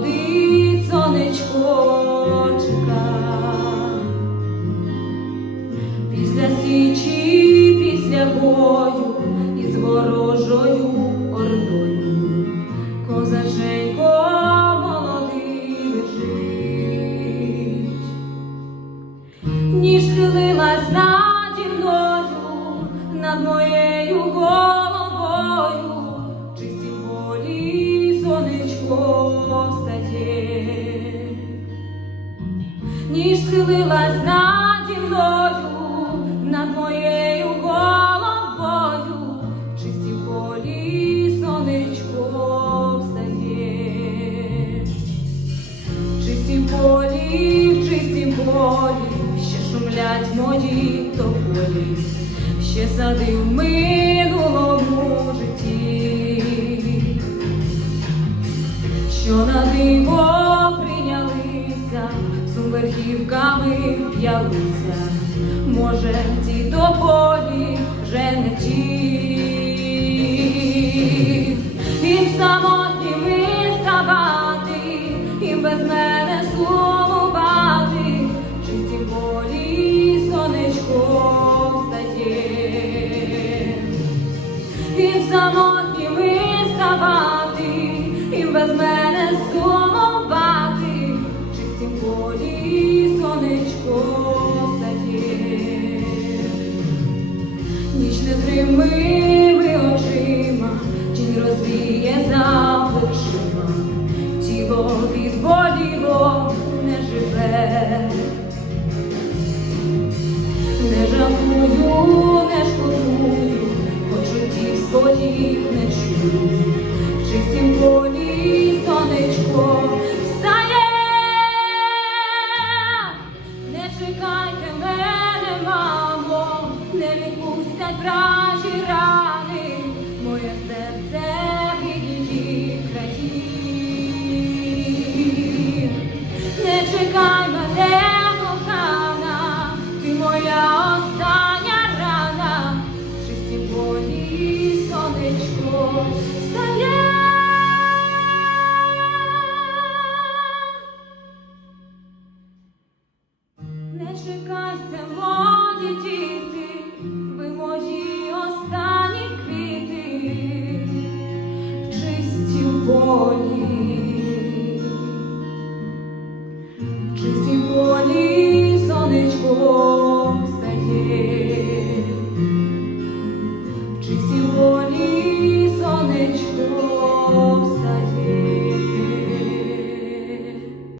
Ходи, сонечко. Наді мною, над моєю головою, чисті полі сонечко встає. В чистім полі, в чистім полі, ще шумлять мої тополі, ще сади в минулому житті, що на диво сумерківками п'ялися, може, ті тополі вже не ті. Їм самотніми ставати, і без мене сумувати, в чистім полі сонечко встає. Їм самотніми ставати, і без мене розвіє за плечима, тіло відболіло не живе. Не жалкую, не шкодую, почуттів своїх не чую, Не чекайте,